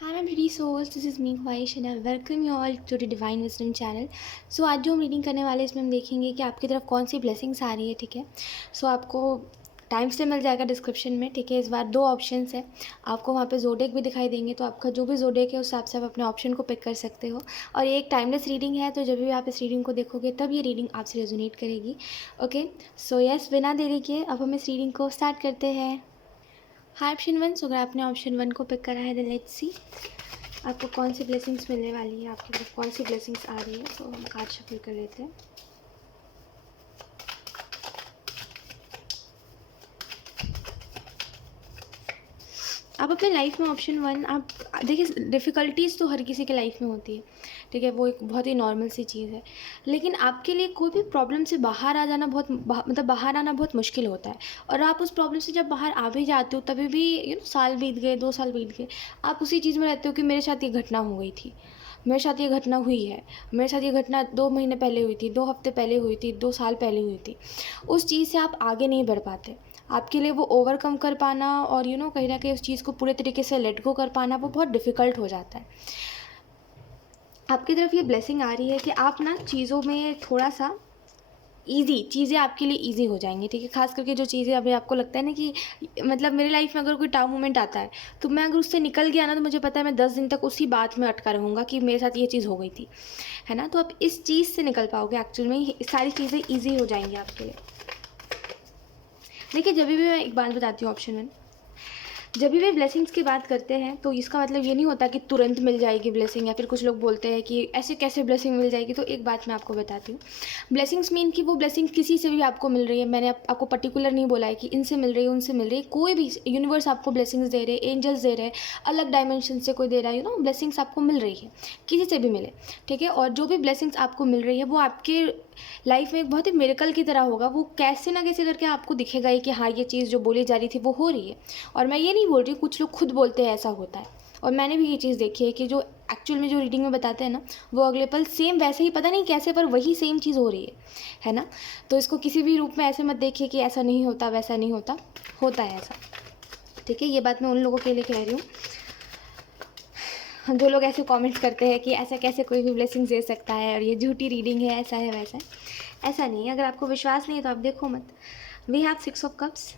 Hi my pretty souls, this is me ख्वाहिश and I welcome you all to the Divine Wisdom channel. So आज जो हम reading करने वाले हैं इसमें हम देखेंगे कि आपकी तरफ कौन सी ब्लेसिंग्स आ रही है. ठीक है, सो आपको टाइम से मिल जाएगा डिस्क्रिप्शन में. ठीक है, इस बार 2 ऑप्शंस है, आपको वहाँ पे जोडेक भी दिखाई देंगे, तो आपका जो भी जोडेक है उस हिसाब से आप अपने ऑप्शन को पिक कर सकते हो. और ये एक टाइमलेस रीडिंग है, तो जब भी आप इस रीडिंग को देखोगे तब ये रीडिंग आपसे रेजोनेट करेगी. ओके, सो यस, बिना देरी के अब हम इस रीडिंग को स्टार्ट करते हैं. हाय ऑप्शन 1. सो अगर आपने ऑप्शन 1 को पिक करा है देन लेट्स सी आपको कौन सी ब्लेसिंग्स मिलने वाली है, आपकी तरफ कौन सी ब्लेसिंग्स आ रही है. तो हम कार्ड शफल कर लेते हैं. आप अपने लाइफ में ऑप्शन 1, आप देखिए डिफ़िकल्टीज़ तो हर किसी के लाइफ में होती है. ठीक है, वो एक बहुत ही नॉर्मल सी चीज़ है, लेकिन आपके लिए कोई भी प्रॉब्लम से बाहर आ जाना मतलब बाहर आना बहुत मुश्किल होता है. और आप उस प्रॉब्लम से जब बाहर आ भी जाते हो तभी भी साल बीत गए, 2 साल बीत गए, आप उसी चीज़ में रहते हो कि मेरे साथ ये घटना हो गई थी, मेरे साथ ये घटना हुई है, मेरे साथ ये घटना 2 महीने पहले हुई थी, 2 हफ्ते पहले हुई थी, 2 साल पहले हुई थी. उस चीज़ से आप आगे नहीं बढ़ पाते. आपके लिए वो ओवरकम कर पाना और कहीं ना कहीं उस चीज़ को पूरे तरीके से लेट गो कर पाना वो बहुत डिफ़िकल्ट हो जाता है. आपकी तरफ ये ब्लेसिंग आ रही है कि आप ना चीज़ों में थोड़ा सा चीज़ें आपके लिए ईजी हो जाएंगी. ठीक है, खास करके जो चीज़ें अभी आपको लगता है ना कि मतलब मेरे लाइफ में अगर कोई टाउ मोमेंट आता है तो मैं अगर उससे निकल गया ना, तो मुझे पता है मैं 10 दिन तक उसी बात में अटका रहूँगा कि मेरे साथ ये चीज़ हो गई थी, है ना. तो आप इस चीज़ से निकल पाओगे. एक्चुअल में सारी चीज़ें ईजी हो जाएंगी आपके लिए. देखिए, जब भी मैं एक बात बताती हूँ ऑप्शन 1, जब भी वे ब्लेसिंग्स की बात करते हैं तो इसका मतलब ये नहीं होता कि तुरंत मिल जाएगी ब्लेसिंग, या फिर कुछ लोग बोलते हैं कि ऐसे कैसे ब्लेसिंग मिल जाएगी. तो एक बात मैं आपको बताती हूँ, ब्लेसिंग्स मीन कि वो ब्लेसिंग किसी से भी आपको मिल रही है. मैंने आपको पर्टिकुलर नहीं बोला है कि इनसे मिल रही है, उनसे मिल रही है, कोई भी यूनिवर्स आपको ब्लेसिंग्स दे रहे हैं, एंजल्स दे रहे हैं, अलग डायमेंशन से कोई दे रहा है, ब्लेसिंग्स आपको मिल रही है, किसी से भी मिले. ठीक है, और जो भी ब्लेसिंग्स आपको मिल रही है वो आपके लाइफ में एक बहुत ही मिरेकल की तरह होगा. वो कैसे ना कैसे करके आपको दिखेगा ही कि हाँ, ये चीज़ जो बोली जा रही थी वो हो रही है. और मैं ये नहीं बोल रही, कुछ लोग खुद बोलते हैं ऐसा होता है, और मैंने भी ये चीज़ देखी है कि जो एक्चुअल में जो रीडिंग में बताते हैं ना, वो अगले पल सेम वैसे ही, पता नहीं कैसे, पर वही सेम चीज़ हो रही है ना. तो इसको किसी भी रूप में ऐसे मत देखिए कि ऐसा नहीं होता, वैसा नहीं होता, होता है ऐसा. ठीक है, ये बात मैं उन लोगों के लिए कह रही हूँ जो लोग ऐसे कमेंट्स करते हैं कि ऐसा कैसे कोई भी ब्लेसिंग्स दे सकता है और ये झूठी रीडिंग है, ऐसा है वैसा है. ऐसा नहीं है. अगर आपको विश्वास नहीं है तो आप देखो मत. We have 6 of cups,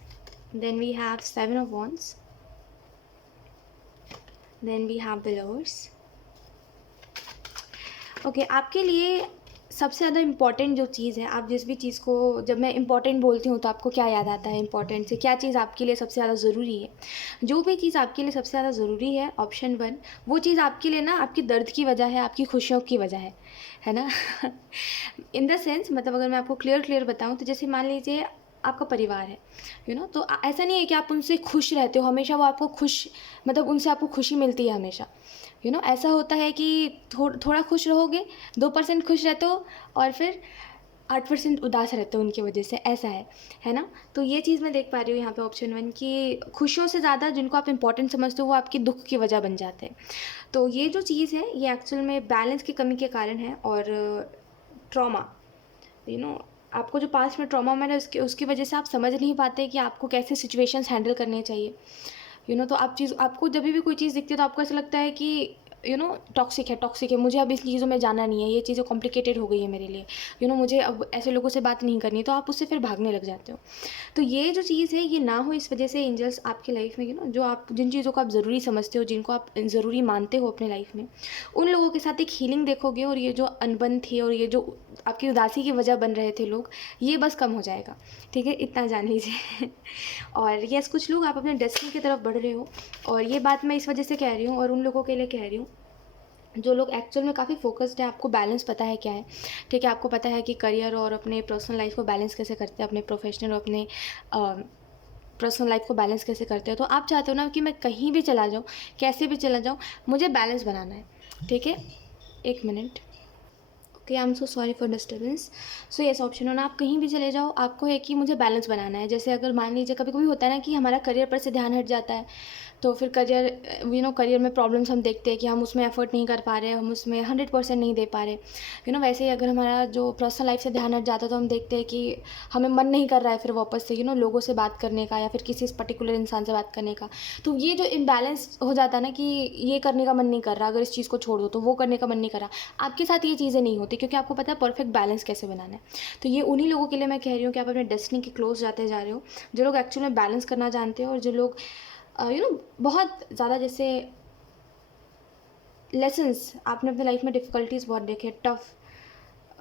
then we have 7 of wands, then we have the lovers. Okay, आपके लिए सबसे ज़्यादा इम्पॉर्टेंट जो चीज़ है, आप जिस भी चीज़ को, जब मैं इम्पॉर्टेंट बोलती हूँ तो आपको क्या याद आता है इम्पॉर्टेंट से, क्या चीज़ आपके लिए सबसे ज़्यादा ज़रूरी है. जो भी चीज़ आपके लिए सबसे ज़्यादा ज़रूरी है, ऑप्शन 1, वो चीज़ आपके लिए ना आपकी दर्द की वजह है, आपकी खुशियों की वजह है ना. इन द सेंस, मतलब अगर मैं आपको क्लियर बताऊँ तो जैसे मान लीजिए आपका परिवार है, तो ऐसा नहीं है कि आप उनसे खुश रहते हो हमेशा, वो आपको खुश, मतलब उनसे आपको खुशी मिलती है हमेशा. ऐसा होता है कि थोड़ा खुश रहोगे, 2% खुश रहते हो, और फिर 8% उदास रहते हो उनकी वजह से, ऐसा है ना. तो ये चीज़ मैं देख पा रही हूँ यहाँ पे ऑप्शन 1 की खुशियों से ज़्यादा जिनको आप इंपॉर्टेंट समझते हो वो आपकी दुख की वजह बन जाते हैं. तो ये जो चीज़ है ये एक्चुअल में बैलेंस की कमी के कारण है. और ट्रॉमा, आपको जो पास्ट में ट्रॉमा में उसकी वजह से आप समझ नहीं पाते कि आपको कैसे सिचुएशंस हैंडल करने चाहिए. तो आपको जब भी कोई चीज़ दिखती है तो आपको ऐसा लगता है कि टॉक्सिक है, मुझे अब इस चीज़ों में जाना नहीं है, ये चीज़ें कॉम्प्लिकेटेड हो गई है मेरे लिए, मुझे अब ऐसे लोगों से बात नहीं करनी, तो आप उससे फिर भागने लग जाते हो. तो ये जो चीज़ है ये ना हो, इस वजह से एंजल्स आपकी लाइफ में जो आप जिन चीज़ों को आप ज़रूरी समझते हो, जिनको आप ज़रूरी मानते हो अपने लाइफ में, उन लोगों के साथ एक हीलिंग देखोगे. और ये जो अनबन थी और ये जो आपकी उदासी की वजह बन रहे थे लोग, ये बस कम हो जाएगा. ठीक है, इतना जान लीजिए. और यस, कुछ लोग आप अपने डेस्टिनी की तरफ बढ़ रहे हो, और ये बात मैं इस वजह से कह रही हूँ और उन लोगों के लिए कह रही हूँ जो लोग एक्चुअल में काफ़ी फोकस्ड है, आपको बैलेंस पता है क्या है. ठीक है, आपको पता है कि करियर और अपने पर्सनल लाइफ को बैलेंस कैसे करते हैं, अपने प्रोफेशनल और अपने पर्सनल लाइफ को बैलेंस कैसे करते हो. तो आप चाहते हो ना कि मैं कहीं भी चला जाऊँ, कैसे भी चला जाऊँ, मुझे बैलेंस बनाना है. ठीक है, 1 minute. Okay, I am so sorry for disturbance. So yes, option 1, आप कहीं भी चले जाओ, आपको है कि मुझे बैलेंस बनाना है. जैसे अगर मान लीजिए कभी कभी होता है ना कि हमारा करियर पर से ध्यान हट जाता है, तो फिर करियर में प्रॉब्लम्स हम देखते हैं कि हम उसमें एफर्ट नहीं कर पा रहे, हम उसमें 100% नहीं दे पा रहे। वैसे ही अगर हमारा जो पर्सनल लाइफ से ध्यान हट जाता है तो हम देखते हैं कि हमें मन नहीं कर रहा है फिर वापस से लोगों से बात करने का या फिर किसी पर्टिकुलर इंसान से बात करने का। तो ये जो इम्बैलेंस हो जाता है ना कि ये करने का मन नहीं कर रहा, अगर इस चीज़ को छोड़ दो तो वो करने का मन नहीं कर रहा। आपके साथ ये चीज़ें नहीं होती क्योंकि आपको पता है परफेक्ट बैलेंस कैसे बनाना है। तो ये उन्हीं लोगों के लिए मैं कह रही हूँ कि आप अपने डेस्टिनी के क्लोज जाते जा रहे हो, जो लोग एक्चुअली में बैलेंस करना जानते हो और जो लोग बहुत ज़्यादा जैसे लेसन्स आपने अपने लाइफ में डिफ़िकल्टीज़ बहुत देखे, टफ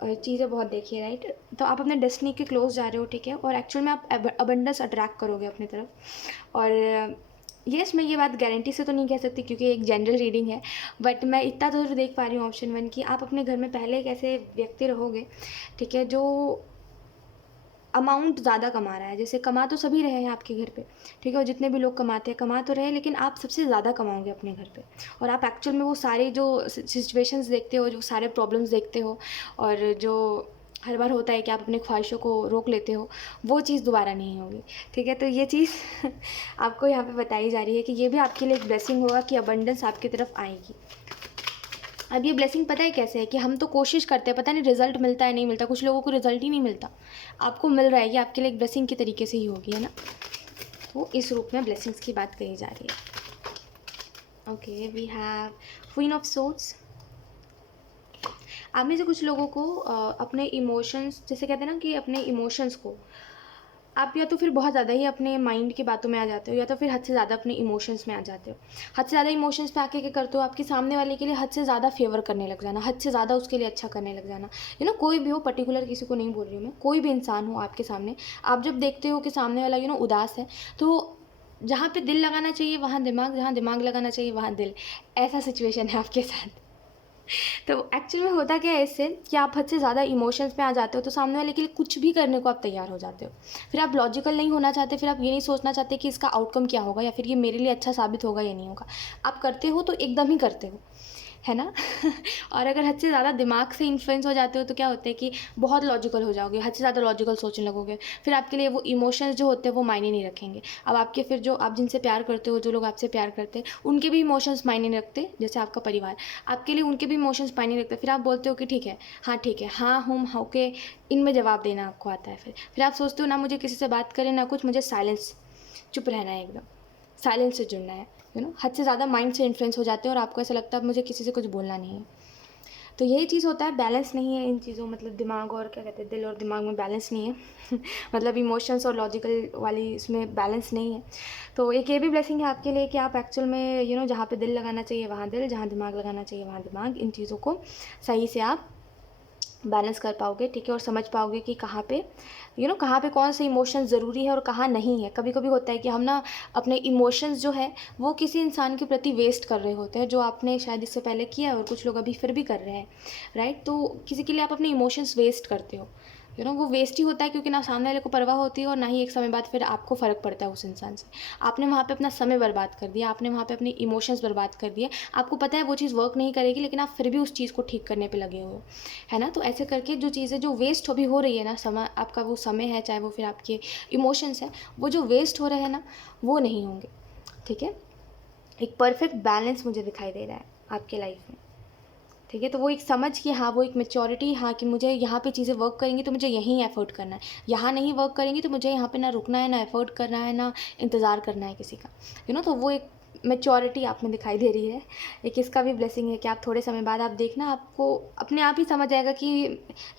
चीज़ें बहुत देखी है, राइट। तो आप अपने डेस्टिनी के क्लोज जा रहे हो, ठीक है, और एक्चुअल में आप अबंडेंस अट्रैक्ट करोगे अपनी तरफ। और यस, मैं ये बात गारंटी से तो नहीं कह सकती क्योंकि एक जनरल रीडिंग है, बट मैं इतना तो देख पा रही हूँ ऑप्शन 1 कि आप अपने घर में पहले एक ऐसे व्यक्ति रहोगे, ठीक है, जो अमाउंट ज़्यादा कमा रहा है। जैसे कमा तो सभी रहे हैं आपके घर पे, ठीक है, और जितने भी लोग कमाते हैं कमा तो रहे, लेकिन आप सबसे ज़्यादा कमाओगे अपने घर पे। और आप एक्चुअल में वो सारे जो सिचुएशंस देखते हो, जो सारे प्रॉब्लम्स देखते हो, और जो हर बार होता है कि आप अपनी ख्वाहिशों को रोक लेते हो, वो चीज़ दोबारा नहीं होगी, ठीक है। तो ये चीज़ आपको यहाँ पे बताई जा रही है कि ये भी आपके लिए एक ब्लेसिंग होगा कि अबंडेंस आपकी तरफ आएगी। अब ये ब्लेसिंग पता है कैसे है कि हम तो कोशिश करते हैं, पता नहीं रिजल्ट मिलता है नहीं मिलता, कुछ लोगों को रिजल्ट ही नहीं मिलता, आपको मिल रहा है, ये आपके लिए एक ब्लेसिंग के तरीके से ही होगी, है ना। तो इस रूप में ब्लेसिंग्स की बात कही जा रही है। Okay, we have queen of swords. आप में से कुछ लोगों को अपने इमोशंस, जैसे कहते हैं ना कि अपने इमोशंस को आप या तो फिर बहुत ज़्यादा ही अपने माइंड की बातों में आ जाते हो, या तो फिर हद से ज़्यादा अपने इमोशंस में आ जाते हो। हद से ज़्यादा इमोशंस पे आके क्या करते हो, आपके सामने वाले के लिए हद से ज़्यादा फेवर करने लग जाना, हद से ज़्यादा उसके लिए अच्छा करने लग जाना। कोई भी हो, पर्टिकुलर किसी को नहीं बोल रही हूँ मैं, कोई भी इंसान हो आपके सामने, आप जब देखते हो कि सामने वाला उदास है, तो जहाँ पे दिल लगाना चाहिए वहाँ दिमाग, जहाँ दिमाग लगाना चाहिए वहाँ दिल, ऐसा सिचुएशन है आपके साथ। तो एक्चुअल में होता क्या है इससे कि आप हद से ज़्यादा इमोशंस में आ जाते हो, तो सामने वाले के लिए कुछ भी करने को आप तैयार हो जाते हो। फिर आप लॉजिकल नहीं होना चाहते, फिर आप ये नहीं सोचना चाहते कि इसका आउटकम क्या होगा या फिर ये मेरे लिए अच्छा साबित होगा या नहीं होगा। आप करते हो तो एकदम ही करते हो, है ना। और अगर हद से ज़्यादा दिमाग से इन्फ्लुएंस हो जाते हो तो क्या होता है कि बहुत लॉजिकल हो जाओगे, हद से ज़्यादा लॉजिकल सोचने लगोगे, फिर आपके लिए वो इमोशंस जो होते हैं वो मायने नहीं रखेंगे। अब आपके फिर जो आप जिनसे प्यार करते हो, जो लोग आपसे प्यार करते हैं, उनके भी इमोशंस मायने नहीं रखते। जैसे आपका परिवार, आपके लिए उनके भी इमोशंस मायने नहीं रखते। फिर आप बोलते हो कि ठीक है, हाँ हूँ ओके, इनमें जवाब देना आपको आता है। फिर आप सोचते हो ना मुझे किसी से बात करें ना कुछ, मुझे साइलेंस, चुप रहना है, एकदम साइलेंस से जुड़ना है। हद से ज़्यादा माइंड से इन्फ्लुएंस हो जाते हैं और आपको ऐसा लगता है मुझे किसी से कुछ बोलना नहीं है। तो यही चीज़ होता है, बैलेंस नहीं है इन चीज़ों, मतलब दिमाग और क्या कहते हैं, दिल और दिमाग में बैलेंस नहीं है। मतलब इमोशंस और लॉजिकल वाली इसमें बैलेंस नहीं है। तो एक ये भी ब्लेसिंग है आपके लिए कि आप एक्चुअल में जहाँ पे दिल लगाना चाहिए वहाँ दिल, जहाँ दिमाग लगाना चाहिए वहाँ दिमाग, इन चीज़ों को सही से आप बैलेंस कर पाओगे, ठीक है, और समझ पाओगे कि कहाँ पे कहाँ पे कौन से इमोशंस ज़रूरी है और कहाँ नहीं है। कभी कभी होता है कि हम ना अपने इमोशंस जो है वो किसी इंसान के प्रति वेस्ट कर रहे होते हैं, जो आपने शायद इससे पहले किया है और कुछ लोग अभी फिर भी कर रहे हैं, राइट। तो किसी के लिए आप अपने इमोशंस वेस्ट करते हो, वो वेस्ट ही होता है क्योंकि ना सामने वाले को परवाह होती है और ना ही एक समय बाद फिर आपको फ़र्क पड़ता है उस इंसान से। आपने वहाँ पे अपना समय बर्बाद कर दिया, आपने वहाँ पे अपनी इमोशंस बर्बाद कर दिए, आपको पता है वो चीज़ वर्क नहीं करेगी, लेकिन आप फिर भी उस चीज़ को ठीक करने पे लगे हुए हो, है ना। तो ऐसे करके जो चीज़ें जो वेस्ट अभी हो रही है ना, समय आपका वो समय है, चाहे वो फिर आपके इमोशंस है, वो जो वेस्ट हो रहे हैं ना वो नहीं होंगे, ठीक है। एक परफेक्ट बैलेंस मुझे दिखाई दे रहा है आपके लाइफ में, ठीक है। तो वो एक समझ कि हाँ, वो एक मैच्योरिटी, हाँ, कि मुझे यहाँ पे चीज़ें वर्क करेंगी तो मुझे यहीं एफर्ट करना है, यहाँ नहीं वर्क करेंगी तो मुझे यहाँ पे ना रुकना है, ना एफर्ट करना है, ना इंतज़ार करना है किसी का, तो वो एक मैच्योरिटी आप में दिखाई दे रही है। एक इसका भी ब्लेसिंग है कि आप थोड़े समय बाद आप देखना, आपको अपने आप ही समझ आएगा कि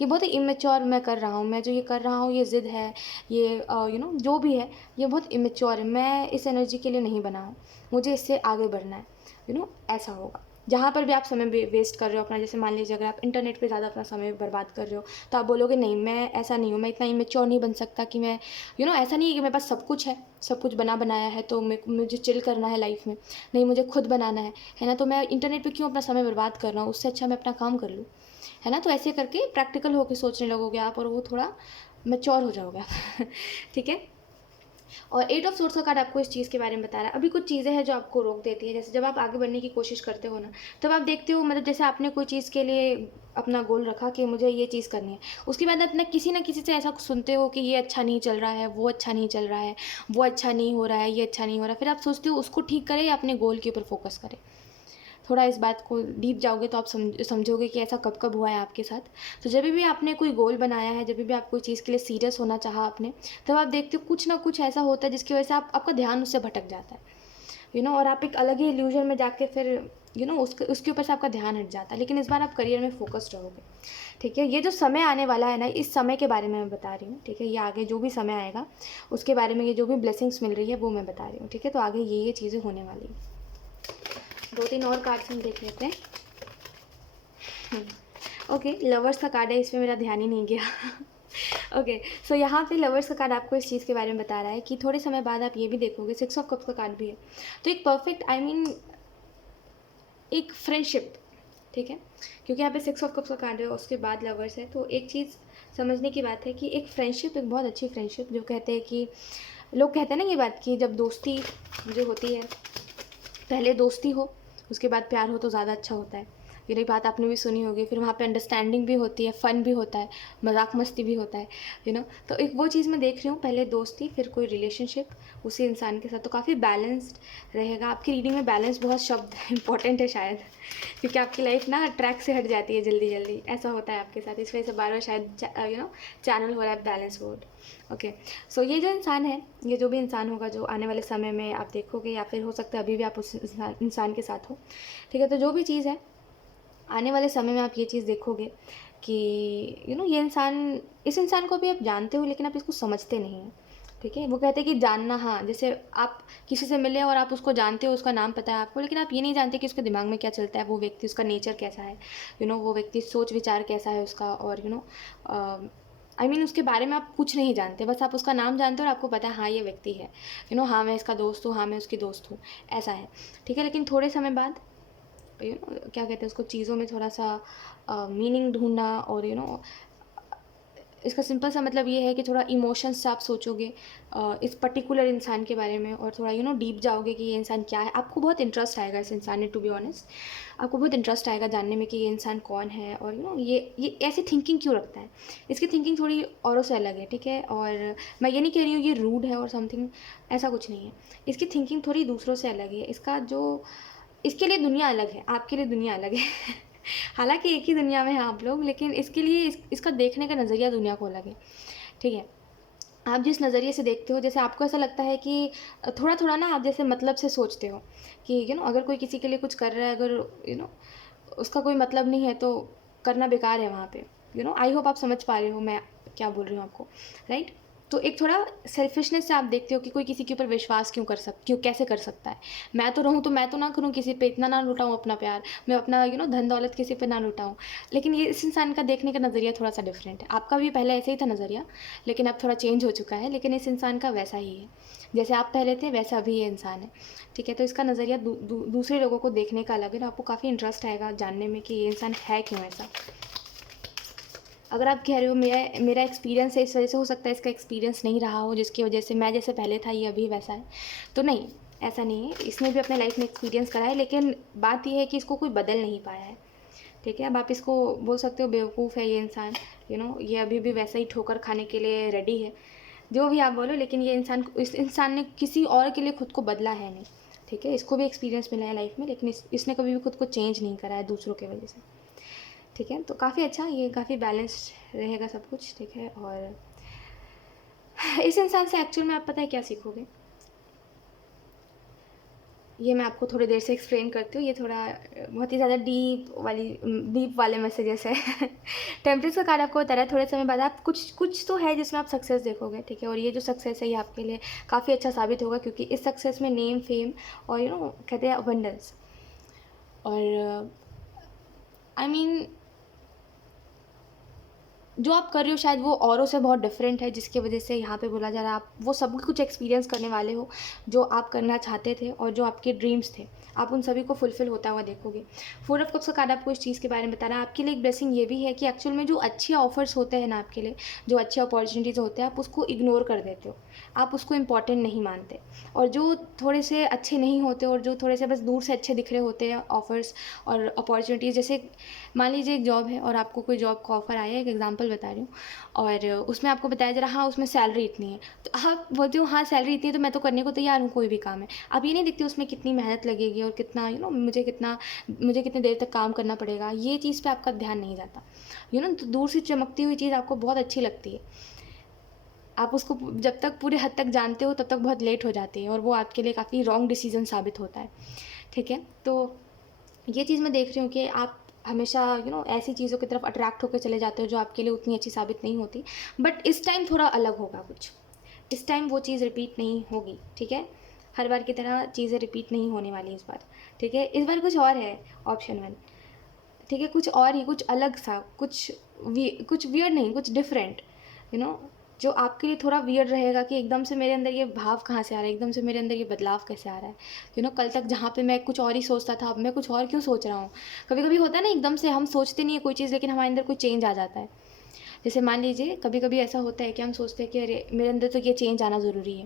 ये बहुत ही इमेच्योर मैं कर रहा हूँ, मैं जो ये कर रहा हूँ ये ज़िद है, ये जो भी है ये बहुत इमेच्योर है, मैं इस एनर्जी के लिए नहीं बना हूँ, मुझे इससे आगे बढ़ना है, ऐसा होगा। जहाँ पर भी आप समय वेस्ट कर रहे हो अपना, जैसे मान लीजिए अगर आप इंटरनेट पे ज़्यादा अपना समय बर्बाद कर रहे हो, तो आप बोलोगे नहीं मैं ऐसा नहीं हूँ, मैं इतना इमेच्योर नहीं बन सकता कि मैं ऐसा नहीं है कि मेरे पास सब कुछ है, सब कुछ बना बनाया है, तो मुझे चिल करना है लाइफ में, नहीं मुझे खुद बनाना है ना, तो मैं इंटरनेट पे क्यों अपना समय बर्बाद कर रहा हूँ, उससे अच्छा मैं अपना काम कर लूँ, है ना। तो ऐसे करके प्रैक्टिकल होकर सोचने लगोगे आप और वो थोड़ा मैच्योर हो जाओगे। ठीक है। और एट ऑफ सोर्स का कार्ड आपको इस चीज़ के बारे में बता रहा है, अभी कुछ चीज़ें हैं जो आपको रोक देती है। जैसे जब आप आगे बढ़ने की कोशिश करते हो ना, तब आप देखते हो मतलब जैसे आपने कोई चीज़ के लिए अपना गोल रखा कि मुझे ये चीज़ करनी है, उसके बाद आप ना किसी से ऐसा सुनते हो कि ये अच्छा नहीं चल रहा है, वो अच्छा नहीं चल रहा है, वो अच्छा नहीं हो रहा है, ये अच्छा नहीं हो रहा है, फिर आप सोचते हो उसको ठीक करें या अपने गोल के ऊपर फोकस करें। थोड़ा इस बात को डीप जाओगे तो आप समझोगे कि ऐसा कब कब हुआ है आपके साथ। तो जब भी आपने कोई गोल बनाया है, जब भी आप कोई चीज़ के लिए सीरियस होना चाहा आपने, तब आप देखते हो कुछ ना कुछ ऐसा होता है जिसकी वजह से आपका ध्यान उससे भटक जाता है, और आप एक अलग ही इल्यूजन में जाके फिर उसके ऊपर से आपका ध्यान हट जाता है। लेकिन इस बार आप करियर में फोकस्ड रहोगे, ठीक है। ये जो समय आने वाला है ना, इस समय के बारे में मैं बता रही हूँ, ठीक है। ये आगे जो भी समय आएगा उसके बारे में, ये जो भी ब्लेसिंग्स मिल रही है वो मैं बता रही हूँ, ठीक है। तो आगे ये चीज़ें होने वाली है। 2-3 और कार्ड्स हम देख लेते हैं। ओके, लवर्स का कार्ड है, इसमें मेरा ध्यान ही नहीं गया। ओके, सो यहाँ पे लवर्स का कार्ड आपको इस चीज़ के बारे में बता रहा है कि थोड़े समय बाद आप ये भी देखोगे, 6 ऑफ कप्स का कार्ड भी है, तो एक परफेक्ट एक फ्रेंडशिप, ठीक है। क्योंकि यहाँ पे 6 ऑफ कप्स का कार्ड है, उसके बाद लवर्स है, तो एक चीज़ समझने की बात है कि एक फ्रेंडशिप, एक बहुत अच्छी फ्रेंडशिप, जो कहते हैं कि लोग कहते हैं ना ये बात कि जब दोस्ती जो होती है, पहले दोस्ती हो उसके बाद प्यार हो तो ज़्यादा अच्छा होता है। ये बात आपने भी सुनी होगी। फिर वहाँ पे अंडरस्टैंडिंग भी होती है, फ़न भी होता है, मजाक मस्ती भी होता है, तो एक वो चीज़ मैं देख रही हूँ, पहले दोस्ती फिर कोई रिलेशनशिप उसी इंसान के साथ, तो काफ़ी बैलेंस्ड रहेगा। आपकी रीडिंग में बैलेंस बहुत शब्द इंपॉर्टेंट है शायद, क्योंकि आपकी लाइफ ना ट्रैक से हट जाती है जल्दी जल्दी, ऐसा होता है आपके साथ, इस वजह से बार बार शायद चैनल हो रहा है बैलेंस वर्ड। ओके, सो ये जो इंसान है, ये जो भी इंसान होगा जो आने वाले समय में आप देखोगे, या फिर हो सकता है अभी भी आप उस इंसान के साथ हो, ठीक है। तो जो भी चीज़ है, आने वाले समय में आप ये चीज़ देखोगे कि ये इंसान, इस इंसान को भी आप जानते हो लेकिन आप इसको समझते नहीं हैं, ठीक है। वो कहते हैं कि जानना, हाँ, जैसे आप किसी से मिले और आप उसको जानते हो, उसका नाम पता है आपको, लेकिन आप ये नहीं जानते कि उसके दिमाग में क्या चलता है, वो व्यक्ति, उसका नेचर कैसा है, वो व्यक्ति सोच विचार कैसा है उसका, और उसके बारे में आप कुछ नहीं जानते, बस आप उसका नाम जानते हो और आपको पता है हाँ ये व्यक्ति है, हाँ मैं इसका दोस्त हूँ, हाँ मैं उसकी दोस्त हूँ, ऐसा है, ठीक है। लेकिन थोड़े समय बाद क्या कहते हैं उसको, चीज़ों में थोड़ा सा मीनिंग ढूंढना, और इसका सिंपल सा मतलब ये है कि थोड़ा इमोशंस से आप सोचोगे इस पर्टिकुलर इंसान के बारे में, और थोड़ा डीप जाओगे कि ये इंसान क्या है। आपको बहुत इंटरेस्ट आएगा इस इंसान में, टू बी ऑनेस्ट, आपको बहुत इंटरेस्ट आएगा जानने में कि ये इंसान कौन है, और ये ऐसी थिंकिंग क्यों रखता है। इसकी थिंकिंग थोड़ी औरों से अलग है, ठीक है। और मैं ये नहीं कह रही हूँ ये रूड है और समथिंग, ऐसा कुछ नहीं है। इसकी थिंकिंग थोड़ी दूसरों से अलग है, इसके लिए दुनिया अलग है, आपके लिए दुनिया अलग है। हालांकि एक ही दुनिया में हैं आप लोग, लेकिन इसके लिए इसका देखने का नज़रिया दुनिया को अलग है, ठीक है। आप जिस नज़रिए से देखते हो, जैसे आपको ऐसा लगता है कि थोड़ा थोड़ा ना आप जैसे मतलब से सोचते हो कि अगर कोई किसी के लिए कुछ कर रहा है, अगर उसका कोई मतलब नहीं है तो करना बेकार है वहाँ पे। आई होप आप समझ पा रहे हो मैं क्या बोल रही हूँ आपको, राइट। तो एक थोड़ा सेल्फिशनेस से आप देखते हो कि कोई किसी के ऊपर विश्वास क्यों कैसे कर सकता है। मैं तो रहूँ तो मैं तो ना करूँ किसी पे, इतना ना लुटाऊँ अपना प्यार, मैं अपना धन दौलत किसी पे ना लुटाऊँ। लेकिन ये इस इंसान का देखने का नज़रिया थोड़ा सा डिफरेंट है। आपका भी पहले ऐसे ही था नज़रिया, लेकिन अब थोड़ा चेंज हो चुका है। लेकिन इस इंसान का वैसा ही है, जैसे आप पहले थे वैसा अभी ये इंसान है, ठीक है। तो इसका नज़रिया दूसरे लोगों को देखने का अलग है, आपको काफ़ी इंटरेस्ट आएगा जानने में कि ये इंसान है क्यों ऐसा। अगर आप कह रहे हो मेरा एक्सपीरियंस है इस वजह से, हो सकता है इसका एक्सपीरियंस नहीं रहा हो जिसकी वजह से मैं जैसे पहले था ये अभी वैसा है, तो नहीं, ऐसा नहीं है। इसने भी अपने लाइफ में एक्सपीरियंस करा है, लेकिन बात यह है कि इसको कोई बदल नहीं पाया है, ठीक है। अब आप इसको बोल सकते हो बेवकूफ़ है ये इंसान, ये अभी भी वैसा ही ठोकर खाने के लिए रेडी है, जो भी आप बोलो, लेकिन ये इस इंसान ने किसी और के लिए खुद को बदला है नहीं, ठीक है। इसको भी एक्सपीरियंस मिला है लाइफ में, लेकिन इसने कभी भी खुद को चेंज नहीं करा है दूसरों के वजह से, ठीक है। तो काफ़ी अच्छा, ये काफ़ी बैलेंस्ड रहेगा सब कुछ, ठीक है। और इस इंसान से एक्चुअल में आप पता है क्या सीखोगे, ये मैं आपको थोड़ी देर से एक्सप्लेन करती हूँ। ये थोड़ा बहुत ही ज़्यादा डीप वाले मैसेजेस है। टेम्परेचर का कार्ड आपको बता रहा है थोड़े समय बाद आप कुछ तो है जिसमें आप सक्सेस देखोगे, ठीक है। और ये जो सक्सेस है ये आपके लिए काफ़ी अच्छा साबित होगा, क्योंकि इस सक्सेस में नेम, फेम और कहते हैं अबंडेंस, और जो आप कर रहे हो शायद वो औरों से बहुत डिफरेंट है, जिसकी वजह से यहाँ पे बोला जा रहा है आप वो सब कुछ एक्सपीरियंस करने वाले हो जो आप करना चाहते थे और जो आपके ड्रीम्स थे, आप उन सभी को फुलफिल होता हुआ देखोगे। फोर ऑफ कप्स का कार्ड आपको इस चीज़ के बारे में बता रहा है। आपके लिए एक ब्लेसिंग ये भी है कि एक्चुअल में जो अच्छे ऑफर्स होते हैं ना आपके लिए, जो अच्छे अपॉर्चुनिटीज़ होते हैं, आप उसको इग्नोर कर देते हो, आप उसको इंपॉर्टेंट नहीं मानते। और जो थोड़े से अच्छे नहीं होते और जो थोड़े से बस दूर से अच्छे दिख रहे होते हैं ऑफर्स और अपॉर्चुनिटीज़, जैसे मान लीजिए एक जॉब है और आपको कोई जॉब का ऑफ़र आया है, एक एग्जांपल बता रही हूँ, और उसमें आपको बताया जा रहा है हाँ उसमें सैलरी इतनी है, तो आप बोलते हो हाँ सैलरी इतनी है तो मैं तो करने को तैयार हूँ कोई भी काम है। आप ये नहीं देखते उसमें कितनी मेहनत लगेगी और कितना मुझे कितने देर तक काम करना पड़ेगा, ये चीज़ पे आपका ध्यान नहीं जाता। तो दूर से चमकती हुई चीज़ आपको बहुत अच्छी लगती है, आप उसको जब तक पूरे हद तक जानते हो तब तक बहुत लेट हो जाती है और वो आपके लिए काफ़ी रॉन्ग डिसीजन साबित होता है। ठीक है, तो ये चीज़ मैं देख रही हूँ कि आप हमेशा ऐसी चीज़ों की तरफ अट्रैक्ट होकर चले जाते हो जो आपके लिए उतनी अच्छी साबित नहीं होती। बट इस टाइम थोड़ा अलग होगा कुछ, इस टाइम वो चीज़ रिपीट नहीं होगी। ठीक है, हर बार की तरह चीज़ें रिपीट नहीं होने वाली इस बार। ठीक है, इस बार कुछ और है, ऑप्शन वन। ठीक है, कुछ और ही, कुछ अलग सा, कुछ वियर्ड नहीं, कुछ डिफरेंट, यू नो जो आपके लिए थोड़ा वियर्ड रहेगा कि एकदम से मेरे अंदर ये भाव कहाँ से आ रहा है, एकदम से मेरे अंदर ये बदलाव कैसे आ रहा है। कल तक जहाँ पे मैं कुछ और ही सोचता था, अब मैं कुछ और क्यों सोच रहा हूँ। कभी कभी होता है ना, एकदम से हम सोचते नहीं है कोई चीज़ लेकिन हमारे अंदर कोई चेंज आ जाता है। जैसे मान लीजिए कभी कभी ऐसा होता है कि हम सोचते हैं कि अरे मेरे अंदर तो ये चेंज आना ज़रूरी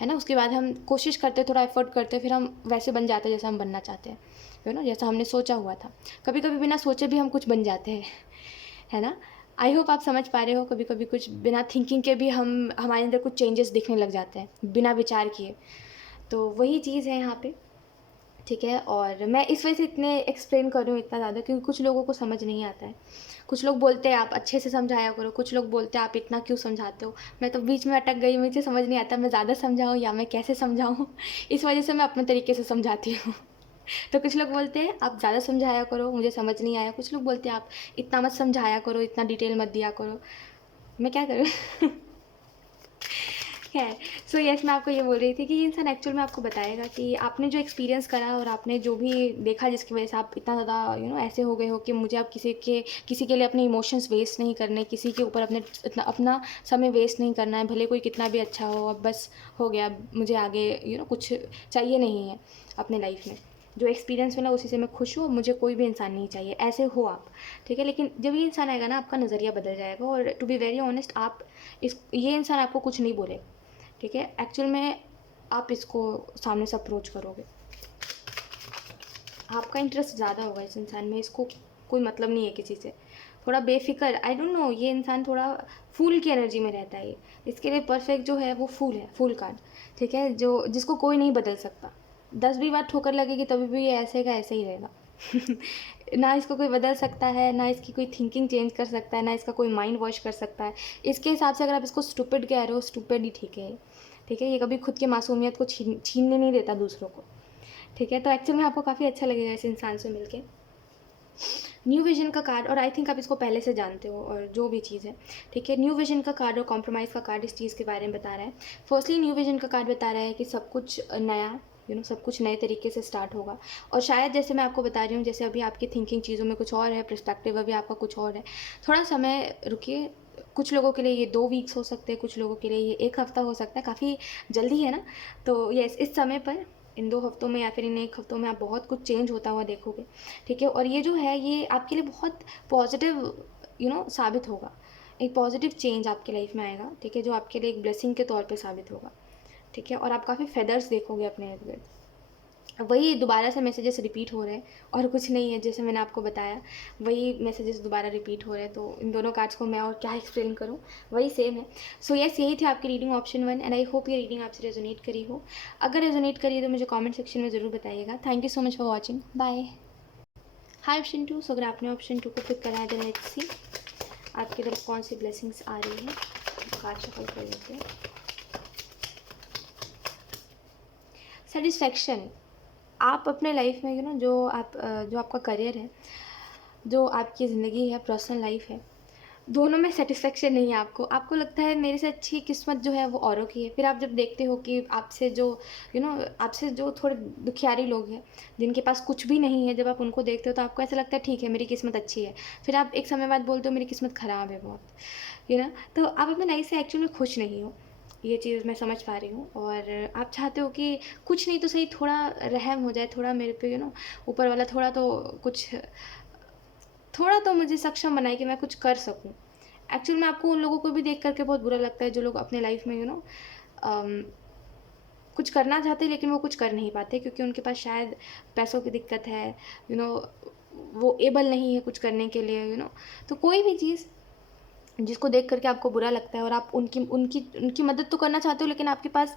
है ना। उसके बाद हम कोशिश करते, थोड़ा एफर्ट करते, फिर हम वैसे बन जाते हैं जैसा हम बनना चाहते हैं, जैसा हमने सोचा हुआ था। कभी कभी बिना सोचे भी हम कुछ बन जाते हैं, है ना। आई होप आप समझ पा रहे हो, कभी कभी कुछ बिना थिंकिंग के भी हमारे अंदर कुछ चेंजेस दिखने लग जाते हैं बिना विचार किए। तो वही चीज़ है यहाँ पे। ठीक है, और मैं इस वजह से इतने एक्सप्लेन कर रही हूँ इतना ज़्यादा, क्योंकि कुछ लोगों को समझ नहीं आता है। कुछ लोग बोलते हैं आप अच्छे से समझाया करो, कुछ लोग बोलते हैं आप इतना क्यों समझाते हो। मैं तो बीच में अटक गई, मुझे समझ नहीं आता मैं ज़्यादा समझाऊँ या मैं कैसे समझाऊँ। इस वजह से मैं अपने तरीके से समझाती हूँ। तो कुछ लोग बोलते हैं आप ज़्यादा समझाया करो, मुझे समझ नहीं आया। कुछ लोग बोलते हैं आप इतना मत समझाया करो, इतना डिटेल मत दिया करो। मैं क्या करूँ। खैर, सो यस, मैं आपको ये बोल रही थी कि ये इंसान एक्चुअल में आपको बताएगा कि आपने जो एक्सपीरियंस करा और आपने जो भी देखा जिसकी वजह से आप इतना ज़्यादा ऐसे हो गए हो कि मुझे अब किसी के लिए अपने इमोशंस वेस्ट नहीं करने, किसी के ऊपर अपना समय वेस्ट नहीं करना है, भले कोई कितना भी अच्छा हो। अब बस हो गया, अब मुझे आगे कुछ चाहिए नहीं है अपने लाइफ में। जो एक्सपीरियंस मिला उसी से मैं खुश हूँ, मुझे कोई भी इंसान नहीं चाहिए, ऐसे हो आप। ठीक है, लेकिन जब ये इंसान आएगा ना आपका नज़रिया बदल जाएगा। और टू बी वेरी ऑनेस्ट, ये इंसान आपको कुछ नहीं बोले। ठीक है, एक्चुअल में आप इसको सामने से अप्रोच करोगे, आपका इंटरेस्ट ज़्यादा होगा इस इंसान में, इसको कोई मतलब नहीं है किसी से। थोड़ा बेफिक्र, आई डोंट नो, ये इंसान थोड़ा फूल की एनर्जी में रहता है। इसके लिए परफेक्ट जो है वो फूल है, फूल कार्ड। ठीक है, जो जिसको कोई नहीं बदल सकता। 10 भी बार ठोकर लगेगी तभी भी ये ऐसे का ऐसे ही रहेगा। ना इसको कोई बदल सकता है, ना इसकी कोई थिंकिंग चेंज कर सकता है, ना इसका कोई माइंड वॉश कर सकता है। इसके हिसाब से अगर आप इसको स्टूपिड कह रहे हो, स्टूपिड ही ठीक है। ठीक है, ये कभी खुद की मासूमियत को छीनने नहीं देता दूसरों को। ठीक है, तो एक्चुअल में आपको काफ़ी अच्छा लगेगा इस इंसान से मिलके। न्यू विजन का कार्ड, और आई थिंक आप इसको पहले से जानते हो और जो भी चीज़ है। ठीक है, न्यू विजन का कार्ड और कॉम्प्रोमाइज़ का कार्ड इस चीज़ के बारे में बता रहा है। फर्स्टली न्यू विजन का कार्ड बता रहा है कि सब कुछ नया, सब कुछ नए तरीके से स्टार्ट होगा। और शायद जैसे मैं आपको बता रही हूँ, जैसे अभी आपकी थिंकिंग चीज़ों में कुछ और है, पर्सपेक्टिव अभी आपका कुछ और है। थोड़ा समय रुकिए। कुछ लोगों के लिए ये 2 वीक्स हो सकते हैं, कुछ लोगों के लिए ये 1 हफ्ता हो सकता है, काफ़ी जल्दी है ना। तो यस, इस समय पर इन 2 हफ्तों में या फिर इन 1 हफ्तों में आप बहुत कुछ चेंज होता हुआ देखोगे। ठीक है, और ये जो है ये आपके लिए बहुत पॉजिटिव साबित होगा। एक पॉजिटिव चेंज आपके लाइफ में आएगा। ठीक है, जो आपके लिए एक ब्लेसिंग के तौर पे साबित होगा। ठीक है, और आप काफ़ी फेदर्स देखोगे अपने इर्द गिर्द। वही दोबारा से मैसेजेस रिपीट हो रहे हैं और कुछ नहीं है, जैसे मैंने आपको बताया वही मैसेजेस दोबारा रिपीट हो रहे हैं। तो इन दोनों कार्ड्स को मैं और क्या एक्सप्लेन करूँ, वही सेम है। सो यस, यही थी आपकी reading option 1 and I hope ये रीडिंग आपसे रेजोनेट करी हो। अगर रेजोनेट करी है तो मुझे कमेंट सेक्शन में ज़रूर बताइएगा। Thank you so much for watching, bye. Hi option 2, so अगर आपने ऑप्शन 2 को पिक करा है देन लेट्स सी आपकी तरफ कौन सी ब्लेसिंग्स आ रही है। कार्ड शफल कर लेते हैं। सेटिस्फैक्शन, आप अपने लाइफ में जो आपका करियर है, जो आपकी ज़िंदगी है, पर्सनल लाइफ है, दोनों में सैटिस्फैक्शन नहीं है आपको। आपको लगता है मेरे से अच्छी किस्मत जो है वो औरों की है। फिर आप जब देखते हो कि आपसे जो आपसे जो थोड़े दुखियारी लोग हैं, जिनके पास कुछ भी नहीं है, जब आप उनको देखते हो तो आपको ऐसा लगता है ठीक है मेरी किस्मत अच्छी है। फिर आप एक समय बाद बोलते हो मेरी किस्मत ख़राब है बहुत, तो आप अपनी लाइफ से एक्चुअल में खुश नहीं हो। ये चीज़ मैं समझ पा रही हूँ और आप चाहते हो कि कुछ नहीं तो सही थोड़ा रहम हो जाए, थोड़ा मेरे पे ऊपर वाला थोड़ा तो मुझे सक्षम बनाए कि मैं कुछ कर सकूँ। एक्चुअल में आपको उन लोगों को भी देख कर के बहुत बुरा लगता है जो लोग अपने लाइफ में अम, कुछ करना चाहते हैं लेकिन वो कुछ कर नहीं पाते क्योंकि उनके पास शायद पैसों की दिक्कत है, यू नो वो एबल नहीं है कुछ करने के लिए, तो कोई भी चीज़ जिसको देख कर के आपको बुरा लगता है और आप उनकी उनकी उनकी मदद तो करना चाहते हो लेकिन आपके पास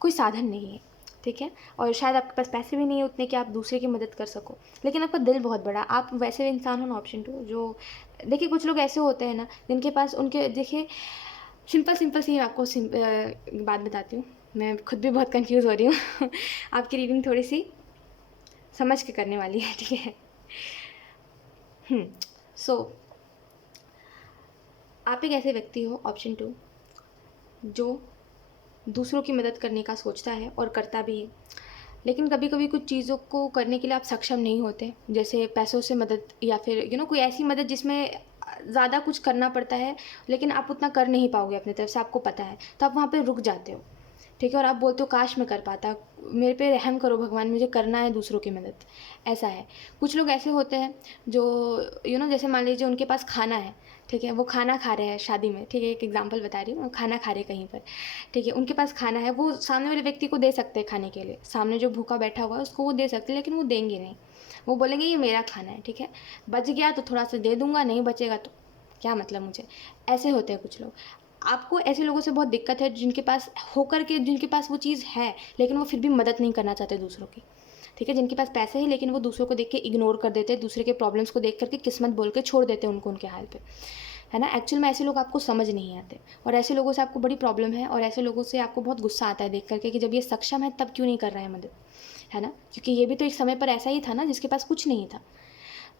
कोई साधन नहीं है, ठीक है? और शायद आपके पास पैसे भी नहीं है उतने कि आप दूसरे की मदद कर सको, लेकिन आपका दिल बहुत बड़ा। आप वैसे इंसान हो ना, ऑप्शन 2, जो देखिए कुछ लोग ऐसे होते हैं ना जिनके पास उनके देखिए सिंपल सी मैं आपको बात बताती हूँ। मैं खुद भी बहुत कन्फ्यूज़ हो रही हूँ आपकी रीडिंग थोड़ी-सी समझ के करने वाली है, ठीक है? सो आप एक ऐसे व्यक्ति हो, ऑप्शन 2, जो दूसरों की मदद करने का सोचता है और करता भी है। लेकिन कभी-कभी कुछ चीज़ों को करने के लिए आप सक्षम नहीं होते, जैसे पैसों से मदद या फिर कोई ऐसी मदद जिसमें ज़्यादा कुछ करना पड़ता है, लेकिन आप उतना कर नहीं पाओगे अपनी तरफ से, आपको पता है, तो आप वहाँ पे रुक जाते हो, ठीक है? और आप बोलते हो काश मैं कर पाता, मेरे पे रहम करो भगवान, मुझे करना है दूसरों की मदद, ऐसा है। कुछ लोग ऐसे होते हैं जो जैसे मान लीजिए उनके पास खाना है, ठीक है? वो खाना खा रहे हैं शादी में, ठीक है? एक एग्ज़ाम्पल बता रही हूँ, वो खाना खा रहे हैं कहीं पर, ठीक है? उनके पास खाना है, वो सामने वाले व्यक्ति को दे सकते हैं खाने के लिए, सामने जो भूखा बैठा हुआ है उसको वो दे सकते हैं, लेकिन वो देंगे नहीं। वो बोलेंगे ये मेरा खाना है, ठीक है? बच गया तो थोड़ा-सा दे दूँगा, नहीं बचेगा तो क्या मतलब मुझे। ऐसे होते हैं कुछ लोग। आपको ऐसे लोगों से बहुत दिक्कत है जिनके पास वो चीज़ है, लेकिन वो फिर भी मदद नहीं करना चाहते दूसरों की, ठीक है? जिनके पास पैसे हैं लेकिन वो दूसरों को देख के इग्नोर कर देते हैं, दूसरे के प्रॉब्लम्स को देख कर के किस्मत बोल के छोड़ देते हैं उनको उनके हाल पे, है ना? एक्चुअल में ऐसे लोग आपको समझ नहीं आते और ऐसे लोगों से आपको बड़ी प्रॉब्लम है और ऐसे लोगों से आपको बहुत गुस्सा आता है देख कर के कि जब ये सक्षम है तब क्यों नहीं कर रहा है मदद, है ना? क्योंकि ये भी तो एक समय पर ऐसा ही था ना जिसके पास कुछ नहीं था।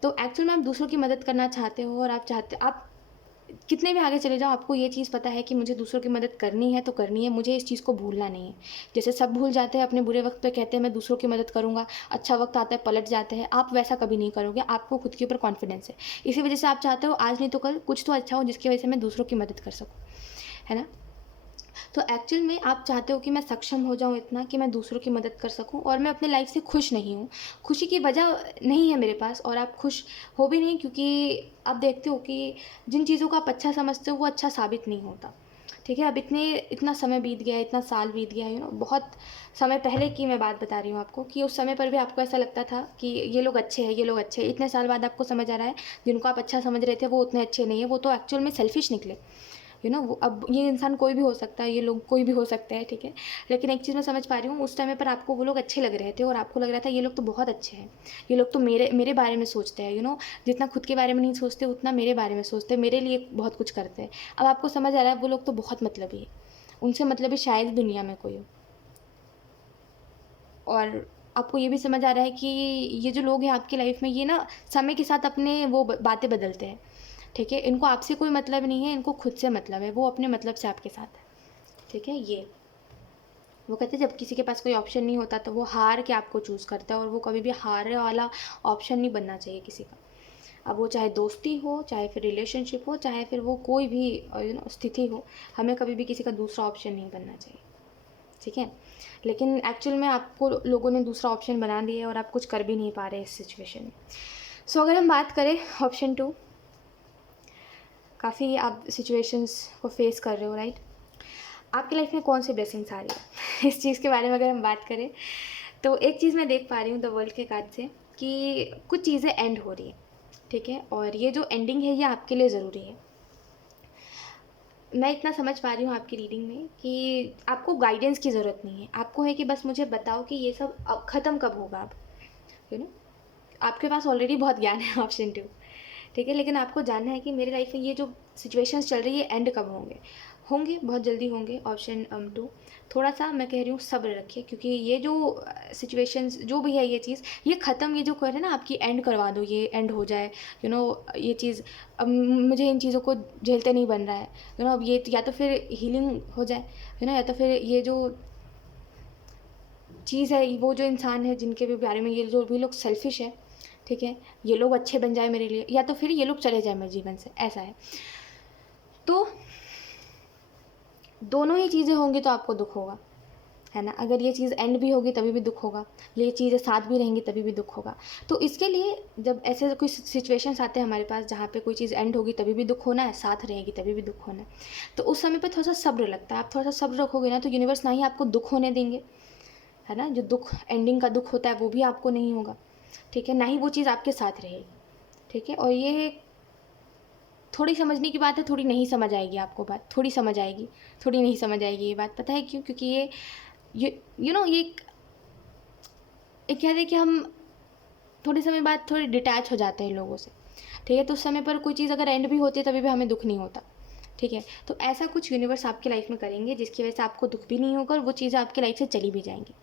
तो एक्चुअल में आप दूसरों की मदद करना चाहते हो और आप कितने भी आगे चले जाओ, आपको ये चीज़ पता है कि मुझे दूसरों की मदद करनी है तो करनी है, मुझे इस चीज़ को भूलना नहीं है। जैसे सब भूल जाते हैं अपने बुरे वक़्त पे, कहते हैं मैं दूसरों की मदद करूँगा, अच्छा वक़्त आता है पलट जाते हैं, आप वैसा कभी नहीं करोगे, आपको खुद के ऊपर कॉन्फिडेंस है। इसी वजह से आप चाहते हो आज नहीं तो कल कुछ तो अच्छा हो जिसकी वजह से मैं दूसरों की मदद कर सकूँ, है ना? तो एक्चुअल में आप चाहते हो कि मैं सक्षम हो जाऊँ इतना कि मैं दूसरों की मदद कर सकूँ और मैं अपने लाइफ से खुश नहीं हूँ। खुशी की वजह नहीं है मेरे पास और आप खुश हो भी नहीं क्योंकि आप देखते हो कि जिन चीज़ों को आप अच्छा समझते हो वो अच्छा साबित नहीं होता। ठीक है? अब इतना समय बीत गया है, इतना साल बीत गया है, बहुत समय पहले की मैं बात बता रही हूँ आपको कि उस समय पर भी आपको ऐसा लगता था कि ये लोग अच्छे हैं, ये लोग अच्छे हैं। इतने साल बाद आपको समझ आ रहा है जिनको आप अच्छा समझ रहे थे वो उतने अच्छे नहीं हैं, वो तो एक्चुअल में सेल्फिश निकले। वो अब ये इंसान कोई भी हो सकता है, ये लोग कोई भी हो सकते हैं, ठीक है? लेकिन एक चीज़ मैं समझ पा रही हूँ, उस टाइम पर आपको वो लोग अच्छे लग रहे थे और आपको लग रहा था ये लोग तो बहुत अच्छे हैं। ये लोग तो मेरे मेरे बारे में सोचते हैं, जितना खुद के बारे में नहीं सोचते उतना मेरे बारे में सोचते हैं, मेरे लिए बहुत कुछ करते हैं। अब आपको समझ आ रहा है वो लोग तो बहुत मतलबी है, उनसे मतलबी शायद दुनिया में कोई हो। और आपको ये भी समझ आ रहा है कि ये जो लोग हैं आपकी लाइफ में ये ना समय के साथ अपने वो बातें बदलते हैं, ठीक है? इनको आपसे कोई मतलब नहीं है, इनको खुद से मतलब है, वो अपने मतलब से आपके साथ है, ठीक है? वो कहते हैं जब किसी के पास कोई ऑप्शन नहीं होता तो वो हार के आपको चूज़ करता है और वो कभी भी हारने वाला ऑप्शन नहीं बनना चाहिए किसी का। अब वो चाहे दोस्ती हो, चाहे फिर रिलेशनशिप हो, चाहे फिर वो कोई भी स्थिति हो, हमें कभी भी किसी का दूसरा ऑप्शन नहीं बनना चाहिए, ठीक है? लेकिन एक्चुअल में आपको लोगों ने दूसरा ऑप्शन बना दिया है और आप कुछ कर भी नहीं पा रहे इस सिचुएशन में। सो अगर हम बात करें ऑप्शन 2, काफ़ी आप सिचुएशंस को फेस कर रहे हो, राइट? आपकी लाइफ में कौन सी ब्लेसिंग्स आ रही है इस चीज़ के बारे में अगर हम बात करें तो एक चीज़ मैं देख पा रही हूँ द वर्ल्ड के कार्ड से कि कुछ चीज़ें एंड हो रही है, ठीक है? और ये जो एंडिंग है ये आपके लिए ज़रूरी है। मैं इतना समझ पा रही हूँ आपकी रीडिंग में कि आपको गाइडेंस की ज़रूरत नहीं है, आपको है कि बस मुझे बताओ कि ये सब अब ख़त्म कब होगा। अब यू नो आपके पास ऑलरेडी बहुत ज्ञान है ऑप्शन 2, ठीक है? लेकिन आपको जानना है कि मेरी लाइफ में ये जो सिचुएशंस चल रही है एंड कब होंगे, होंगे, बहुत जल्दी होंगे। ऑप्शन 2, थोड़ा सा मैं कह रही हूँ सब्र रखिए, क्योंकि ये जो सिचुएशंस जो भी है ये चीज़, ये ख़त्म, ये जो कह रहे हैं ना आपकी एंड करवा दो, ये एंड हो जाए, ये चीज़ अब मुझे इन चीज़ों को झेलते नहीं बन रहा है, अब ये या तो फिर हीलिंग हो जाए, या तो फिर ये जो चीज़ है, वो जो इंसान है जिनके भी बारे में ये जो भी लोग सेल्फिश है, ठीक है, ये लोग अच्छे बन जाए मेरे लिए, या तो फिर ये लोग चले जाए मेरे जीवन से, ऐसा है। तो दोनों ही चीज़ें होंगी तो आपको दुख होगा, है ना। अगर ये चीज़ एंड भी होगी तभी भी दुख होगा, ये चीज़ें साथ भी रहेंगी तभी भी दुख होगा। तो इसके लिए जब ऐसे कोई सिचुएशंस आते हैं हमारे पास जहाँ पे कोई चीज़ एंड होगी तभी भी दुख होना है, साथ रहेगी तभी भी दुख होना है, तो उस समय पे थोड़ा सा सब्र लगता है। आप थोड़ा सा सब्र रखोगे ना तो यूनिवर्स ना ही आपको दुख होने देंगे, है ना। जो दुख, एंडिंग का दुख होता है वो भी आपको नहीं होगा, ठीक है, ना ही वो चीज़ आपके साथ रहेगी, ठीक है। और ये थोड़ी समझने की बात है, थोड़ी नहीं समझ आएगी आपको बात, थोड़ी समझ आएगी, थोड़ी नहीं समझ आएगी ये बात। पता है क्यों? क्योंकि ये ये एक कहते हैं कि हम थोड़े समय बाद थोड़े डिटैच हो जाते हैं लोगों से, ठीक है। तो उस समय पर कोई चीज़ अगर एंड भी होती है तभी भी हमें दुख नहीं होता, ठीक है। तो ऐसा कुछ यूनिवर्स आपकी लाइफ में करेंगे जिसकी वजह से आपको दुख भी नहीं होगा और वो चीज़ें आपकी लाइफ से चली भी जाएंगी,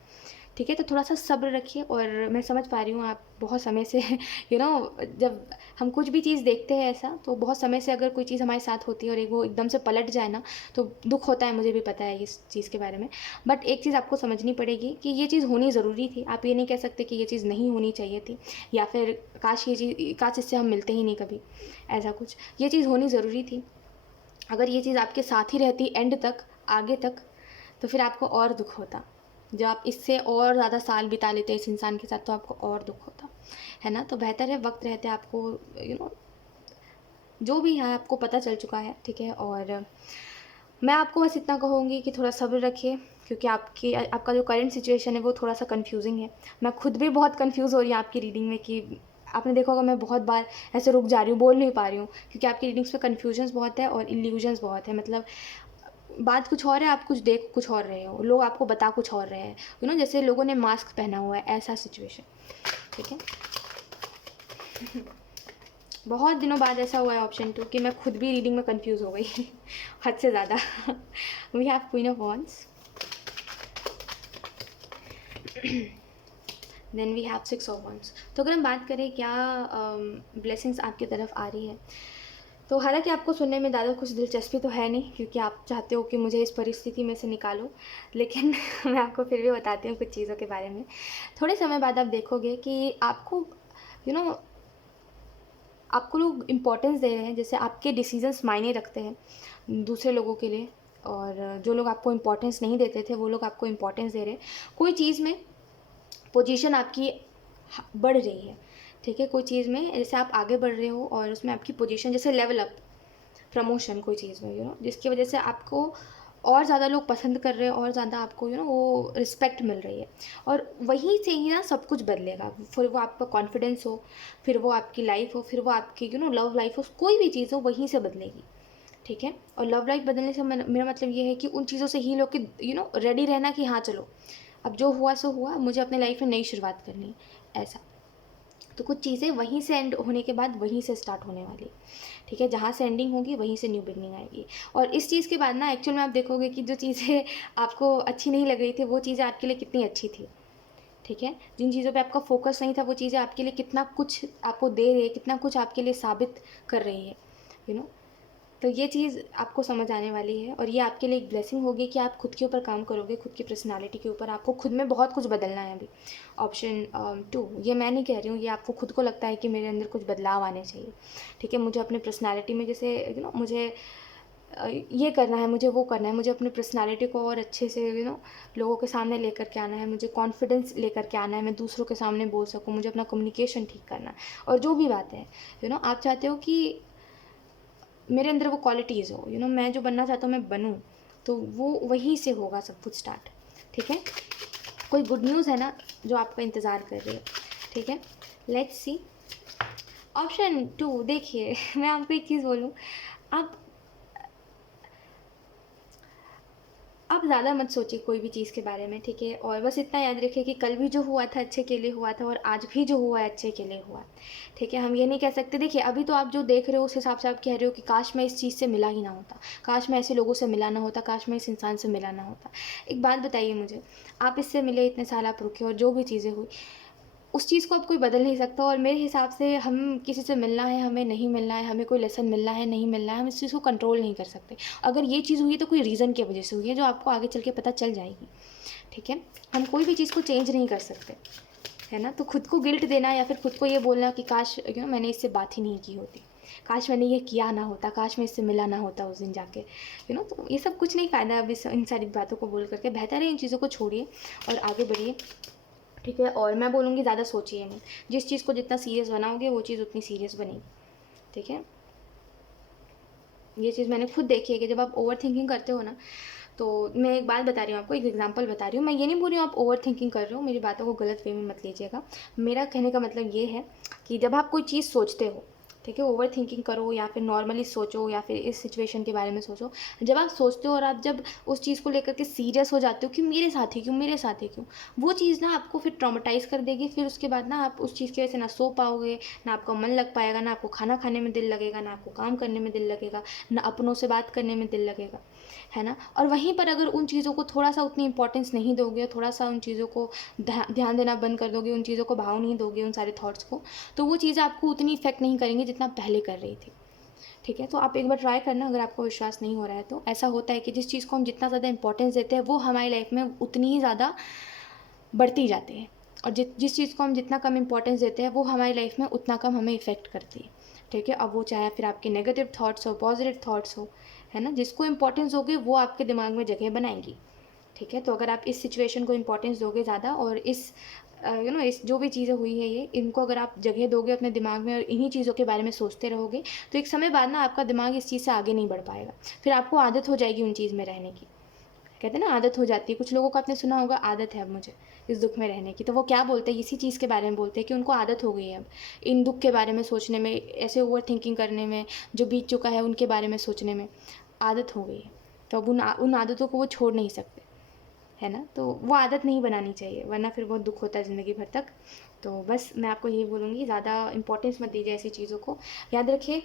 ठीक है। तो थोड़ा सा सब्र रखिए। और मैं समझ पा रही हूँ आप बहुत समय से जब हम कुछ भी चीज़ देखते हैं ऐसा, तो बहुत समय से अगर कोई चीज़ हमारे साथ होती है और वो एकदम से पलट जाए ना, तो दुख होता है, मुझे भी पता है इस चीज़ के बारे में। बट एक चीज़ आपको समझनी पड़ेगी कि ये चीज़ होनी ज़रूरी थी। आप ये नहीं कह सकते कि ये चीज़ नहीं होनी चाहिए थी, या फिर काश इससे हम मिलते ही नहीं कभी, ऐसा कुछ। ये चीज़ होनी ज़रूरी थी। अगर ये चीज़ आपके साथ ही रहती एंड तक, आगे तक, तो फिर आपको और दुख होता। जब आप इससे और ज़्यादा साल बिता लेते इस इंसान के साथ तो आपको और दुख होता, है ना। तो बेहतर है वक्त रहते आपको जो भी है आपको पता चल चुका है, ठीक है। और मैं आपको बस इतना कहूँगी कि थोड़ा सब्र रखिए, क्योंकि आपका जो करंट सिचुएशन है वो थोड़ा सा कन्फ्यूजिंग है। मैं खुद भी बहुत कन्फ्यूज़ हो रही हूँ आपकी रीडिंग में, कि आपने देखा होगा मैं बहुत बार ऐसे रुक जा रही हूँ, बोल नहीं पा रही हूँ, क्योंकि आपकी रीडिंग्स में कन्फ्यूजन्स बहुत है और इल्यूजन्स बहुत है। मतलब बात कुछ और है, आप कुछ देख कुछ और रहे हो, लोग आपको बता कुछ और रहे हैं, जैसे लोगों ने मास्क पहना हुआ है, ऐसा सिचुएशन, ठीक है। बहुत दिनों बाद ऐसा हुआ है ऑप्शन 2 कि मैं खुद भी रीडिंग में कंफ्यूज हो गई हद से ज़्यादा। We have queen of wands, then we have 6 of wands. तो अगर हम बात करें क्या ब्लेसिंग्स आपकी तरफ आ रही है, तो हालांकि आपको सुनने में ज़्यादा कुछ दिलचस्पी तो है नहीं, क्योंकि आप चाहते हो कि मुझे इस परिस्थिति में से निकालो, लेकिन मैं आपको फिर भी बताती हूँ कुछ चीज़ों के बारे में। थोड़े समय बाद आप देखोगे कि आपको आपको लोग इम्पोर्टेंस दे रहे हैं, जैसे आपके डिसीजंस मायने रखते हैं दूसरे लोगों के लिए, और जो लोग आपको इम्पोर्टेंस नहीं देते थे वो लोग आपको इम्पोर्टेंस दे रहे हैं। कोई चीज़ में पोजीशन आपकी बढ़ रही है, ठीक है। कोई चीज़ में जैसे आप आगे बढ़ रहे हो और उसमें आपकी पोजीशन जैसे लेवल अप, प्रमोशन कोई चीज़ में, जिसकी वजह से आपको और ज़्यादा लोग पसंद कर रहे हैं और ज़्यादा आपको वो रिस्पेक्ट मिल रही है। और वहीं से ही ना सब कुछ बदलेगा, फिर वो आपका कॉन्फिडेंस हो, फिर वो आपकी लाइफ हो, फिर वो आपकी लव लाइफ हो, कोई भी चीज़ हो वहीं से बदलेगी, ठीक है। और लव लाइफ बदलने से मेरा मतलब ये है कि उन चीज़ों से ही लोग कि रेडी रहना कि हाँ चलो अब जो हुआ सो हुआ, मुझे अपने लाइफ में नई शुरुआत करनी है, ऐसा। तो कुछ चीज़ें वहीं से एंड होने के बाद वहीं से स्टार्ट होने वाली, ठीक है। जहाँ से एंडिंग होगी वहीं से न्यू बिगनिंग आएगी। और इस चीज़ के बाद ना एक्चुअल में आप देखोगे कि जो चीज़ें आपको अच्छी नहीं लग रही थी वो चीज़ें आपके लिए कितनी अच्छी थी, ठीक है। जिन चीज़ों पे आपका फोकस नहीं था वो चीज़ें आपके लिए कितना कुछ आपको दे रही है, कितना कुछ आपके लिए साबित कर रही है, तो ये चीज़ आपको समझ आने वाली है। और ये आपके लिए एक ब्लेसिंग होगी कि आप खुद के ऊपर काम करोगे, खुद की पर्सनालिटी के ऊपर। आपको खुद में बहुत कुछ बदलना है अभी। ऑप्शन 2, ये मैं नहीं कह रही हूँ, ये आपको खुद को लगता है कि मेरे अंदर कुछ बदलाव आने चाहिए, ठीक है। मुझे अपनी पर्सनालिटी में जैसे मुझे ये करना है, मुझे वो करना है, मुझे अपनी पर्सनालिटी को और अच्छे से लोगों के सामने लेकर के आना है, मुझे कॉन्फिडेंस लेकर के आना है, मैं दूसरों के सामने बोल सकूँ, मुझे अपना कम्युनिकेशन ठीक करना है। और जो भी बात है आप चाहते हो कि मेरे अंदर वो क्वालिटीज़ हो, मैं जो बनना चाहता हूँ मैं बनूँ, तो वो वहीं से होगा सब कुछ स्टार्ट, ठीक है। कोई गुड न्यूज़ है ना जो आपका इंतज़ार कर रही है, ठीक है। Let's see option 2। देखिए मैं आपको एक चीज़ बोलूँ, आप आप ज़्यादा मत सोचिए कोई भी चीज़ के बारे में, ठीक है? और बस इतना याद रखिए कि कल भी जो हुआ था अच्छे के लिए हुआ था और आज भी जो हुआ है अच्छे के लिए हुआ है, ठीक है? हम ये नहीं कह सकते, देखिए अभी तो आप जो देख रहे हो उस हिसाब से आप कह रहे हो कि काश मैं इस चीज़ से मिला ही ना होता, काश मैं ऐसे लोगों से मिला ना होता, काश मैं इस इंसान से मिला ना होता। एक बात बताइए मुझे, आप इससे मिले, इतने साल आप रुके और जो भी चीज़ें हुई, उस चीज़ को अब कोई बदल नहीं सकता। और मेरे हिसाब से हम किसी से मिलना है, हमें नहीं मिलना है, हमें कोई लेसन मिलना है, नहीं मिलना है, हम इस चीज़ को कंट्रोल नहीं कर सकते। अगर ये चीज़ हुई है तो कोई रीज़न की वजह से हुई है जो आपको आगे चल के पता चल जाएगी, ठीक है? हम कोई भी चीज़ को चेंज नहीं कर सकते, है ना? तो खुद को गिल्ट देना या फिर खुद को ये बोलना कि काश मैंने इससे बात ही नहीं की होती, काश मैंने ये किया ना होता, काश मैं इससे मिला ना होता उस दिन जाके, तो ये सब कुछ नहीं फ़ायदा अब इन सारी बातों को बोल करके। बेहतर है इन चीज़ों को छोड़िए और आगे बढ़िए, ठीक है? और मैं बोलूँगी ज़्यादा सोचिए मत, जिस चीज़ को जितना सीरियस बनाओगे वो चीज़ उतनी सीरियस बनेगी, ठीक है? ये चीज़ मैंने खुद देखी है कि जब आप ओवर थिंकिंग करते हो ना, तो मैं एक बात बता रही हूँ आपको, एक एग्जांपल बता रही हूँ। मैं ये नहीं बोल रही हूँ आप ओवर थिंकिंग कर रहे हो, मेरी बातों को गलत वे में मत लीजिएगा। मेरा कहने का मतलब ये है कि जब आप कोई चीज़ सोचते हो, ठीक है, ओवर थिंकिंग करो या फिर नॉर्मली सोचो या फिर इस सिचुएशन के बारे में सोचो, जब आप सोचते हो और आप जब उस चीज़ को लेकर के सीरियस हो जाते हो कि मेरे साथ ही क्यों, मेरे साथ ही क्यों, वो चीज़ ना आपको फिर ट्रॉमेटाइज़ कर देगी। फिर उसके बाद ना आप उस चीज़ की वजह से ना सो पाओगे, ना आपका मन लग पाएगा, ना आपको खाना खाने में दिल लगेगा, ना आपको काम करने में दिल लगेगा, ना अपनों से बात करने में दिल लगेगा, है ना? और वहीं पर अगर उन चीज़ों को थोड़ा-सा उतनी इम्पोर्टेंस नहीं दोगे, थोड़ा-सा उन चीज़ों को ध्यान देना बंद कर दोगे, उन चीज़ों को भाव नहीं दोगे, उन सारे थॉट्स को, तो वो चीज़ें आपको उतनी इफ़ेक्ट नहीं करेंगी जितना पहले कर रही थी, ठीक है? तो आप एक बार ट्राई करना, अगर आपको विश्वास नहीं हो रहा है तो। ऐसा होता है कि जिस चीज़ को हम जितना ज़्यादा इम्पोर्टेंस देते हैं, वो हमारी लाइफ में उतनी ही ज़्यादा बढ़ती जाती है, और जिस चीज़ को हम जितना कम इम्पोर्टेंस देते हैं, वो हमारी लाइफ में उतना कम हमें इफ़ेक्ट करती है, ठीक है? अब वो चाहे फिर आपके नेगेटिव थॉट्स हो, पॉजिटिव थॉट्स हो, है ना? जिसको इम्पोर्टेंस दोगे वो आपके दिमाग में जगह बनाएंगी, ठीक है? तो अगर आप इस सिचुएशन को इम्पोर्टेंस दोगे ज़्यादा और इस इस जो भी चीज़ें हुई है ये, इनको अगर आप जगह दोगे अपने दिमाग में और इन्हीं चीज़ों के बारे में सोचते रहोगे, तो एक समय बाद ना आपका दिमाग इस चीज़ से आगे नहीं बढ़ पाएगा। फिर आपको आदत हो जाएगी उन चीज़ में रहने की। कहते हैं ना आदत हो जाती है, कुछ लोगों को आपने सुना होगा, आदत है अब मुझे इस दुःख में रहने की। तो वो क्या बोलते हैं, इसी चीज़ के बारे में बोलते हैं कि उनको आदत हो गई है अब इन दुःख के बारे में सोचने में, ऐसे ओवर थिंकिंग करने में, जो बीत चुका है उनके बारे में सोचने में आदत हो गई है। तो अब उन आदतों को वो छोड़ नहीं सकते, है ना? तो वो आदत नहीं बनानी चाहिए, वरना फिर बहुत दुःख होता है ज़िंदगी भर तक। तो बस मैं आपको यही बोलूँगी, ज़्यादा इंपॉर्टेंस मत दीजिए ऐसी चीज़ों को। याद रखिए,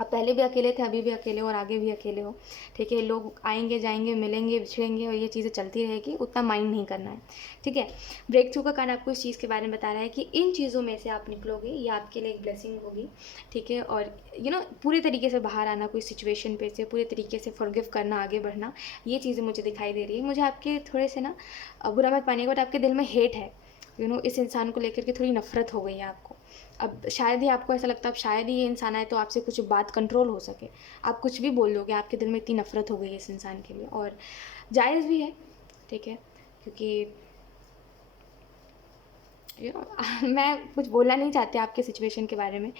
आप पहले भी अकेले थे, अभी भी अकेले हो और आगे भी अकेले हो, ठीक है? लोग आएँगे, जाएँगे, मिलेंगे, बिछड़ेंगे और ये चीज़ें चलती रहेगी, उतना माइंड नहीं करना है, ठीक है? ब्रेक थ्रू का कार्ड आपको इस चीज़ के बारे में बता रहा है कि इन चीज़ों में से आप निकलोगे, ये आपके लिए एक ब्लेसिंग होगी, ठीक है? और पूरे तरीके से बाहर आना कोई सिचुएशन पे से, पूरे तरीके से फॉरगिव करना, आगे बढ़ना, ये चीज़ें मुझे दिखाई दे रही है। मुझे आपके थोड़े से ना बुरा मत मानिएगा, बट आपके दिल में हेट है, इस इंसान को लेकर के थोड़ी नफ़रत हो गई है आपको। अब शायद ही आपको ऐसा लगता है, अब शायद ही ये इंसान आए तो आपसे कुछ बात कंट्रोल हो सके। आप कुछ भी बोल दोगे, आपके दिल में इतनी नफ़रत हो गई है इस इंसान के लिए, और जायज़ भी है, ठीक है? क्योंकि मैं कुछ बोलना नहीं चाहती आपके सिचुएशन के बारे में।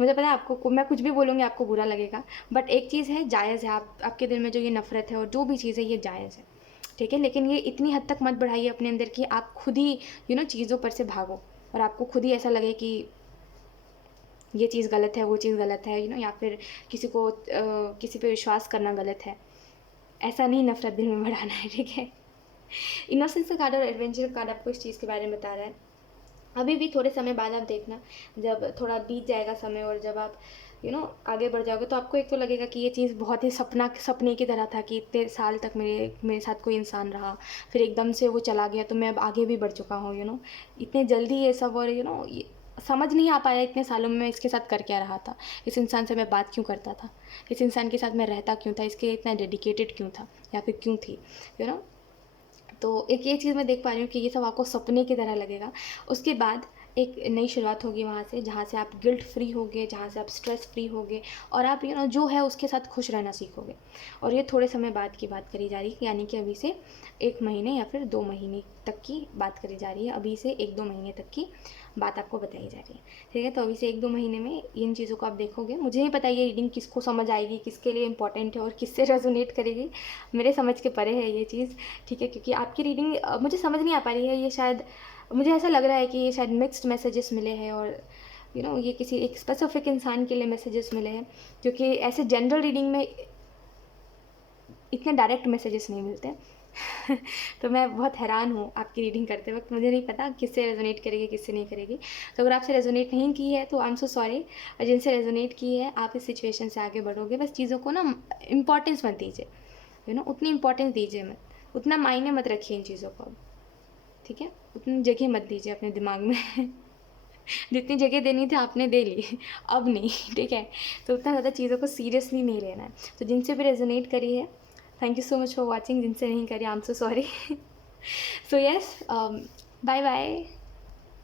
मुझे पता है आपको, मैं कुछ भी बोलूँगी आपको बुरा लगेगा, बट एक चीज़ है, जायज़ है। आपके दिल में जो ये नफ़रत है और जो भी चीज़ है, ये जायज़ है, ठीक है? लेकिन ये इतनी हद तक मत बढ़ाइए अपने अंदर कि आप खुद ही चीज़ों पर से भागो और आपको खुद ही ऐसा लगे कि ये चीज़ गलत है, वो चीज़ गलत है, या फिर किसी पे विश्वास करना गलत है। ऐसा नहीं नफ़रत दिल में बढ़ाना है, ठीक है? इनोसेंस का कार्ड और एडवेंचर कार्ड आपको इस चीज़ के बारे में बता रहा है। अभी भी थोड़े समय बाद आप देखना, जब थोड़ा बीत जाएगा समय और जब आप आगे बढ़ जाओगे, तो आपको एक तो लगेगा कि ये चीज़ बहुत ही सपने की तरह था कि इतने साल तक मेरे साथ कोई इंसान रहा, फिर एकदम से वो चला गया, तो मैं अब आगे भी बढ़ चुका हूँ, इतने जल्दी ये सब, और ये समझ नहीं आ पाया इतने सालों में मैं इसके साथ कर क्या रहा था, इस इंसान से मैं बात क्यों करता था, इस इंसान के साथ मैं रहता क्यों था, इसके इतना डेडिकेटेड क्यों था या फिर क्यों थी, यू नो तो एक ये चीज़ मैं देख पा रही हूँ कि ये सब आपको सपने की तरह लगेगा। उसके बाद एक नई शुरुआत होगी वहाँ से, जहाँ से आप गिल्ट फ्री होगे, जहाँ से आप स्ट्रेस फ्री होगे, और आप जो है उसके साथ खुश रहना सीखोगे। और ये थोड़े समय बाद की बात करी जा रही है, यानी कि अभी से 1 महीने या फिर 2 महीने तक की बात करी जा रही है। अभी से 1-2 महीने तक की बात आपको बताई जा रही है, ठीक है? तो अभी से 1-2 महीने में इन चीज़ों को आप देखोगे। मुझे नहीं पता ये रीडिंग किसको समझ आएगी, किसके लिए इंपॉर्टेंट है और किससे रेजोनेट करेगी, मेरे समझ के परे है ये चीज़, ठीक है? क्योंकि आपकी रीडिंग मुझे समझ नहीं आ पा रही है, ये शायद मुझे ऐसा लग रहा है कि ये शायद मिक्स्ड मैसेजेस मिले हैं, और ये किसी एक स्पेसिफिक इंसान के लिए मैसेजेस मिले हैं, क्योंकि ऐसे जनरल रीडिंग में इतने डायरेक्ट मैसेजेस नहीं मिलते। तो मैं बहुत हैरान हूँ आपकी रीडिंग करते वक्त, मुझे नहीं पता किससे रेजोनेट करेगी किससे नहीं करेगी। तो अगर आपसे रेजोनेट नहीं की है तो आई एम सो सॉरी, और जिनसे रेजोनेट की है आप इस सिचुएशन से आगे बढ़ोगे। बस चीज़ों को ना इम्पॉर्टेंस मत दीजिए, उतनी इम्पॉर्टेंस दीजिए मत, उतना मायने मत रखिए इन चीज़ों को, ठीक है? उतनी जगह मत दीजिए अपने दिमाग में। जितनी जगह देनी थी आपने दे ली, अब नहीं, ठीक है? तो उतना ज़्यादा चीज़ों को सीरियसली नहीं लेना है। तो जिनसे भी रेजोनेट करी है, thank you so much for watching. जिनसे नहीं करी, I am so sorry. So yes, bye bye.